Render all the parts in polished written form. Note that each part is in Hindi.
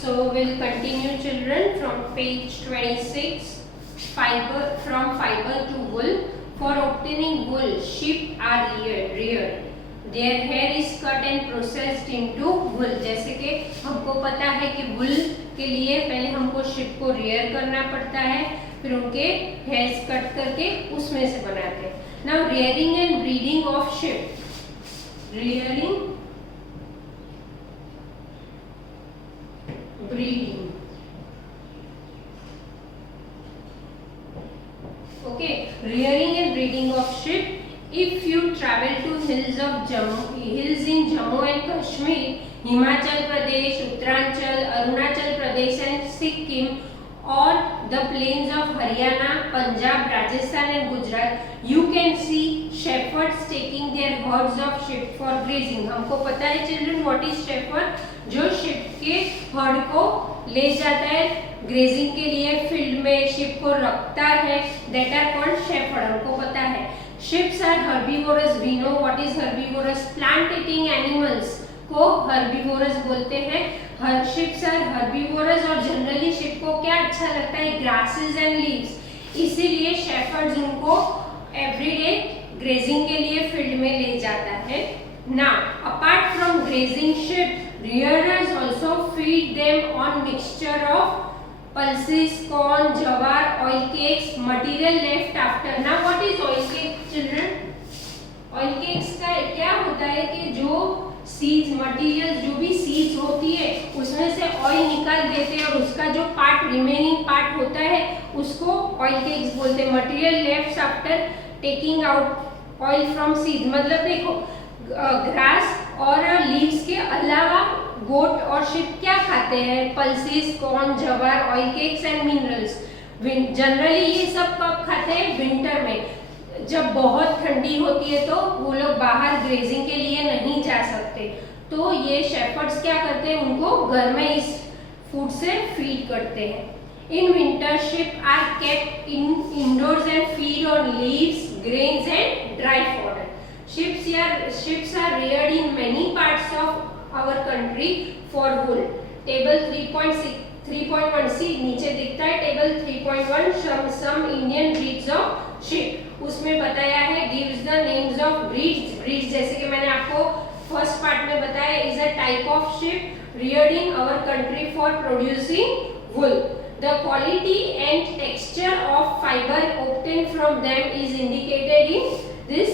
So we'll continue, children, from page 26. From fiber to wool. For obtaining wool, sheep are reared. Their hair is cut and processed into wool. जैसे कि हमको पता है कि wool के लिए पहले हमको sheep को rear करना पड़ता है, फिर उनके hairs कट करके उसमें से बनाते हैं. Now rearing and breeding of sheep. Rearing, breeding. Okay, rearing and breeding of sheep. If you travel to hills in Jammu and Kashmir, Himachal Pradesh, Uttaranchal, Arunachal Pradesh and Sikkim, or the plains of Haryana, Punjab, Rajasthan and Gujarat, you can see shepherds taking their herds of sheep for grazing. हमको पता है children what is shepherd? जो sheep के herd को ले जाता है grazing के लिए field में sheep को रखता है, that are called shepherd. हमको पता है. Sheep are herbivorous. We know what is herbivorous. Plant eating animals को herbivorous बोलते हैं. Sheep are herbivorous और generally sheep को क्या अच्छा लगता है? Grasses and leaves. इसीलिए shepherds उनको everyday grazing के लिए field में ले जाता है. Now, apart from grazing sheep, rearers also feed them on mixture of pulses, corn, jawar, oil cakes, material left after. Now, what is oil cake, children? Oil cakes का क्या होता है कि जो सीड्स मटेरियल जो भी सीड्स होती है उसमें से ऑयल निकाल देते हैं और उसका जो पार्ट रिमेनिंग पार्ट होता है उसको ऑयल केक्स बोलते हैं. Material left after taking out oil from seed. मतलब देखो ग्रास और लीव्स के अलावा गोट और शिप क्या खाते हैं? पल्सेस, कॉर्न, जवार, oil cakes and minerals. Generally ये सब कब खाते हैं? विंटर में. जब बहुत ठंडी होती है तो वो लोग बाहर ग्रेजिंग के लिए नहीं जा सकते, तो ये शेफर्ड्स क्या करते हैं? उनको घर में इस फूड से फीड करते हैं. In winter sheep are kept indoors and feed on leaves, grains and dry fodder. Ships are reared in many parts of our country for wool. Table 3.1 see नीचे दिखता है table 3.1 some Indian breeds of sheep. उसमें बताया है gives the names of breeds. जैसे कि मैंने आपको फर्स्ट पार्ट में बताया is a type of sheep reared in our country for producing wool. The quality and texture of fiber obtained from them is indicated in this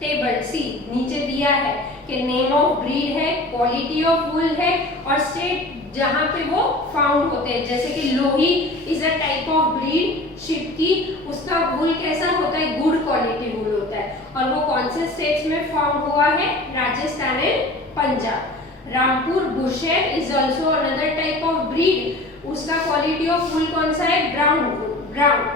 table. See नीचे दिया है कि नेम ऑफ ब्रीड है, क्वालिटी ऑफ वूल है और स्टेट जहाँ पे वो फाउंड होते हैं. जैसे कि Lohi is a type of breed sheep की, उसका वूल कैसा होता है? गुड क्वालिटी वूल होता है. और वो कौन से स्टेट्स में फाउंड हुआ है? Rajasthan and Punjab. Rampur Bushehr is also another type of breed. उसका क्वालिटी ऑफ वूल कौन सा है? ब्राउन.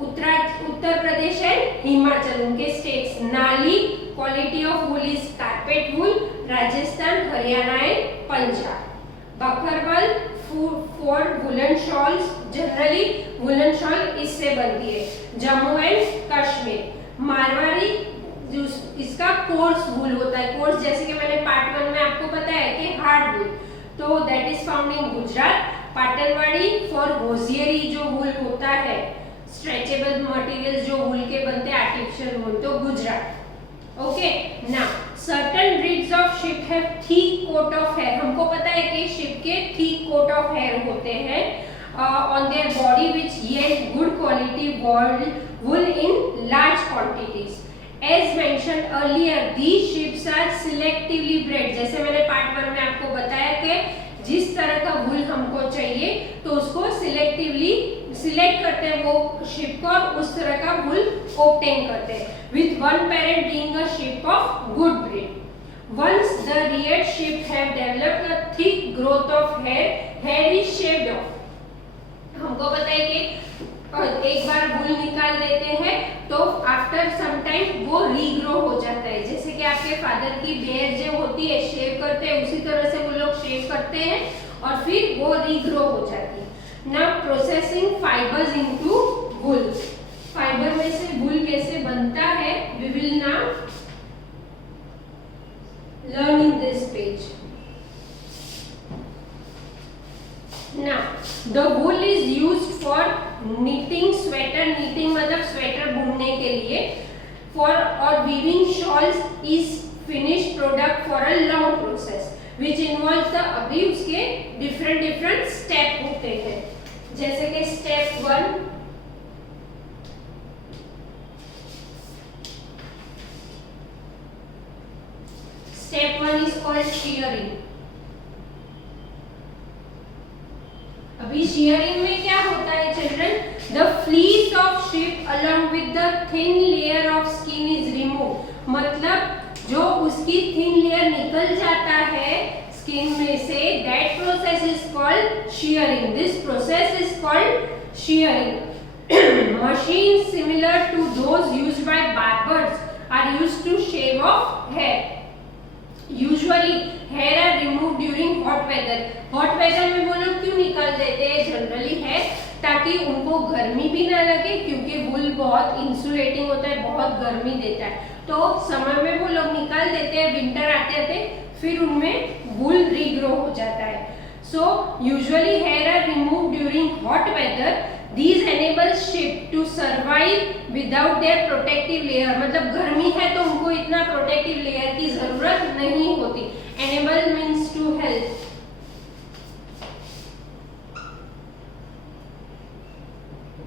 उत्तर प्रदेश एंड हिमाचल उनके स्टेट्स. नाली quality of wool is carpet wool. Rajasthan, Haryana and Punjab. Bakarwal for woollen shawls. Generally woollen shawl इससे बनती है. जम्मू एंड कश्मीर. मारवाड़ी इसका कोर्स वूल होता है. कोर्स जैसे कि मैंने पार्ट 1 में आपको बताया कि हार्ड वूल, तो that is found in Gujarat. Patanwadi for hosiery जो वूल होता है, स्ट्रेचेबल मटेरियल्स जो वूल के बनते हैं आर्टिफिशियल वूल, तो Gujarat. Okay. Now certain breeds of sheep have thick coat of hair. हमको पता है कि शिप के थिक कोट ऑफ हेयर होते हैं on their body which yield good quality wool in large quantities. As mentioned earlier these sheeps are selectively bred. जैसे मैंने पार्ट 1 में आपको बताया कि जिस तरह का वूल हमको चाहिए तो उसको सिलेक्ट करते हैं वो शिप को और उस तरह का वूल ऑब्टेन करते हैं. With one parent being a sheep of good breed. Once the reared sheep have developed a thick growth of hair is shaved off. हमको पता है कि एक बार वूल निकाल देते हैं तो आफ्टर सम टाइम वो रीग्रो हो जाता है. जैसे कि आपके फादर की बेयर जो होती है शेव करते हैं, उसी तरह से वो लोग शेव करते हैं और फिर वो रीग्रो हो जाती है. Now processing fibres into wool. Fibre में से वूल कैसे बनता है we will now learn in this page. Now the wool is used for knitting sweater, knitting मतलब स्वेटर बुनने के लिए, for or weaving shawls is finished product for a long process which involves the, अभी उसके different step होते हैं, जैसे कि step 1 is called shearing. अभी shearing में क्या होता है children, the fleece of sheep along with the thin layer of skin is removed, मतलब जो उसकी thin layer निकल जाता है skin में से, that process is called shearing. This process is called shearing. Machines similar to those used by barbers are used to shave off hair. Usually hair are removed during hot weather. Hot weather में वो लोग क्यों निकाल देते हैं जनरली है, ताकि उनको गर्मी भी ना लगे, क्योंकि वुल बहुत इंसुलेटिंग होता है, बहुत गर्मी देता है, तो समर में वो लोग निकाल देते हैं, विंटर आते आते फिर उनमें वुल रीग्रो हो जाता है. So usually hair are removed during hot weather. These enable sheep to survive without their protective layer. मतलब गर्मी है तो उनको इतना प्रोटेक्टिव लेयर की जरूरत नहीं होती. Enable means to help.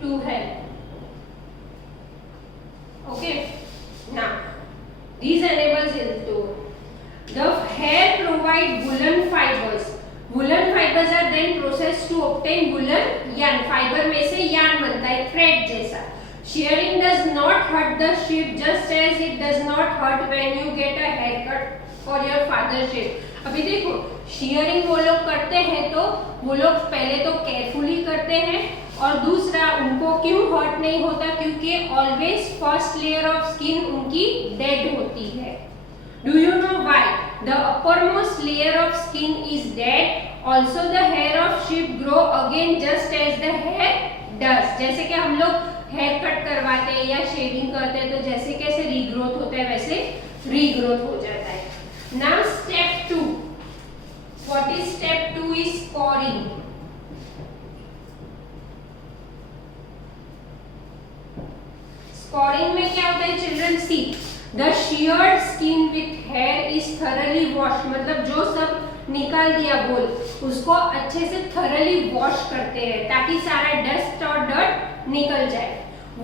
To help. Okay. Now these enables help to. The hair provide woolen fibers. Woolen fibers are then processed to obtain woolen yarn. Fiber में से yarn बनता है thread जैसा. Shearing does not hurt the sheep just as it does not hurt when you get a haircut for your father's sheep. अभी देखो shearing वो लोग करते हैं तो वो लोग पहले तो केयरफुली करते हैं, और दूसरा उनको क्यों हर्ट नहीं होता, क्योंकि always first layer of skin उनकी डेड होती है. Do you know why? The uppermost layer of skin is dead. Also the hair of sheep grow again just as the hair does. जैसे कि हम लोग हेयर कट करवाते हैं या शेविंग करते हैं तो जैसे कैसे रीग्रोथ होता है वैसे रीग्रोथ हो जाता है. Now step 2. What is step 2 is scoring. Scoring में क्या होता है children, see The sheared skin with hair is thoroughly washed, मतलब जो सब निकाल दिया वूल उसको अच्छे से thoroughly wash करते हैं ताकि सारा डस्ट और डर्ट निकल जाए.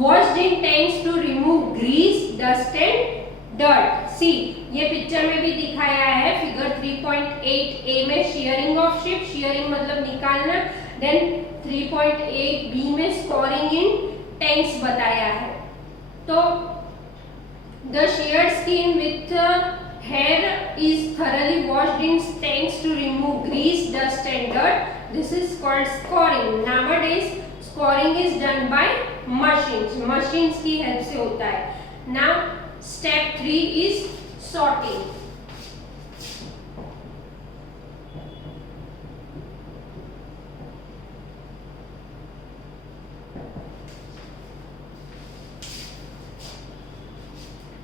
Washed in tanks to remove grease, dust and dirt. See, ये पिक्चर में भी दिखाया है फिगर 3.8a में shearing of sheep, shearing मतलब निकालना, then 3.8b में scoring in tanks बताया है. तो the sheared skin with hair is thoroughly washed in tanks to remove grease, dust and dirt. This is called scoring. Nowadays scoring is done by machines. Machines की help से होता है. Now step 3 is sorting.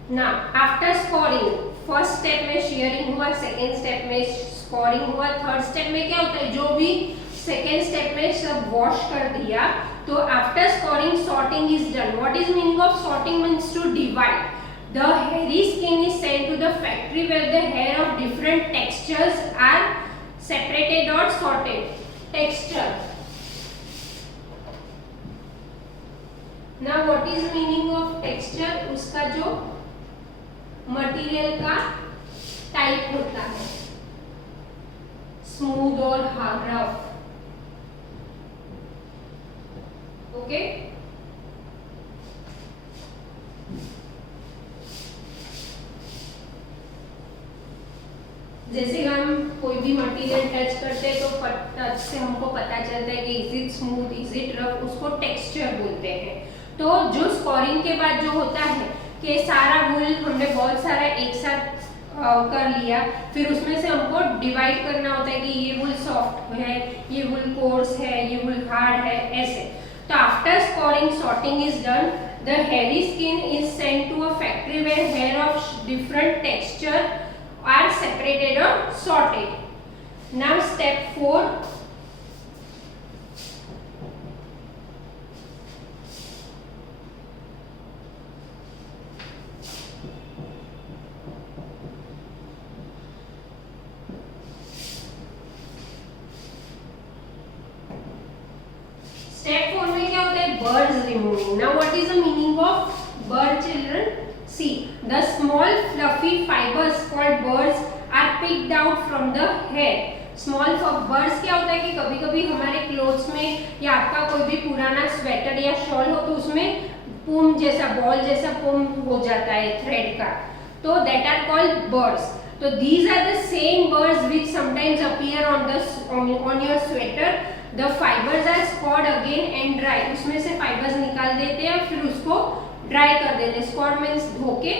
Now after scoring, first step में shearing हुआ, सेकेंड स्टेप में scoring हुआ, थर्ड स्टेप में क्या होता है, जो भी सेकेंड स्टेप में सब वॉश कर दिया तो after scoring sorting is done. What is meaning of sorting? Means to divide. The hairy skin is sent to the factory where the hair of different textures are separated or sorted. Texture. Now what is meaning of texture? उसका जो मटेरियल का टाइप होता है, स्मूथ और रफ. ओके, जैसे हम कोई भी मटेरियल टच करते हैं तो टच से हमको पता चलता है कि is it smooth, is it rough, उसको टेक्सचर बोलते हैं. तो जो स्कोरिंग के बाद जो होता है कि सारा वूल हमने बहुत सारा एक साथ कर लिया, फिर उसमें से हमको डिवाइड करना होता है कि ये वूल सॉफ्ट है, ये वूल कोर्स है, ये वूल हार्ड है, ऐसे. तो after scouring sorting is done. The hairy skin is sent to a factory where hair of different texture are separated or sorted. Now step 4 birds removing. Now what is the meaning of bird, children? See, the small fluffy fibers called birds are picked out from the hair. Small birds क्या होता है कि कभी कभी हमारे क्लोथ्स में या आपका कोई भी पुराना स्वेटर या शॉल हो तो उसमें पूम जैसा बॉल जैसा पूम हो जाता है थ्रेड का, तो दैट आर कॉल्ड बर्ड्स. तो these are the same burrs which sometimes appear on your sweater. The fibres are scoured again and dry. उसमें से फाइबर्स निकाल देते हैं फिर उसको ड्राई कर देते हैं. स्क्वाड मीन्स धो के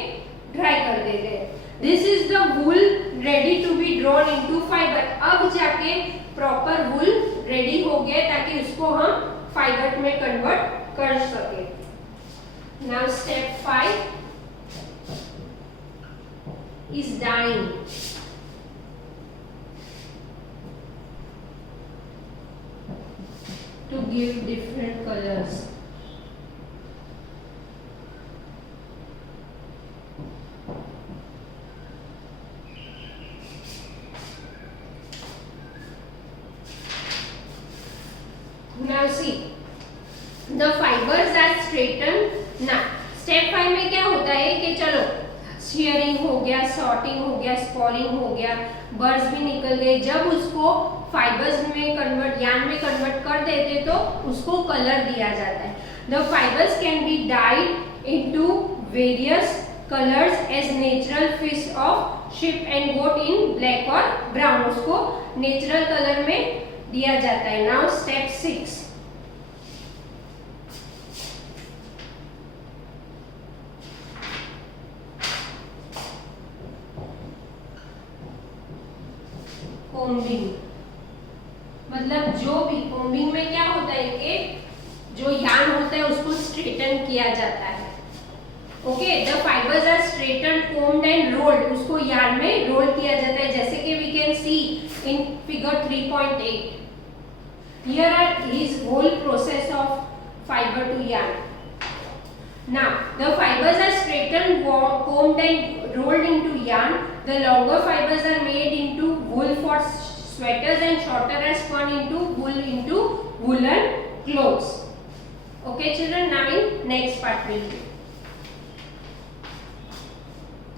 ड्राई कर देते हैं. This is the wool ready to be drawn into fibre. अब जाके प्रॉपर वूल रेडी हो गया ताकि उसको हम फाइबर में कन्वर्ट कर सके. Now step 5 is dyeing. To give different colors. Now see, the fibers are straightened. Now step 5 में क्या होता है कि चलो शेयरिंग हो गया, सॉर्टिंग हो गया, स्पॉलिंग हो गया, बर्ड्स भी निकल गए. जब उसको फाइबर्स में कन्वर्ट यार्न में कन्वर्ट कर देते तो उसको कलर दिया जाता है. The fibres can be dyed into various colours as natural fleece of sheep and goat in black और ब्राउन. उसको नेचुरल कलर में दिया जाता है. Now step 6. कोम्बिंग. मतलब जो भी कोम्बिंग में क्या होता है कि जो यार्न होता है उसको स्ट्रेटन किया जाता है. Okay, the fibres are straighten, combed and rolled. उसको यार्न में रोल किया जाता है जैसे कि we can see in figure 3.8. Here are his whole process of fibre to yarn. Now the fibers are straightened, combed and rolled into yarn. The longer fibers are made into wool for sweaters and shorter are spun into wool into woolen clothes. Okay children, now in next part we will do.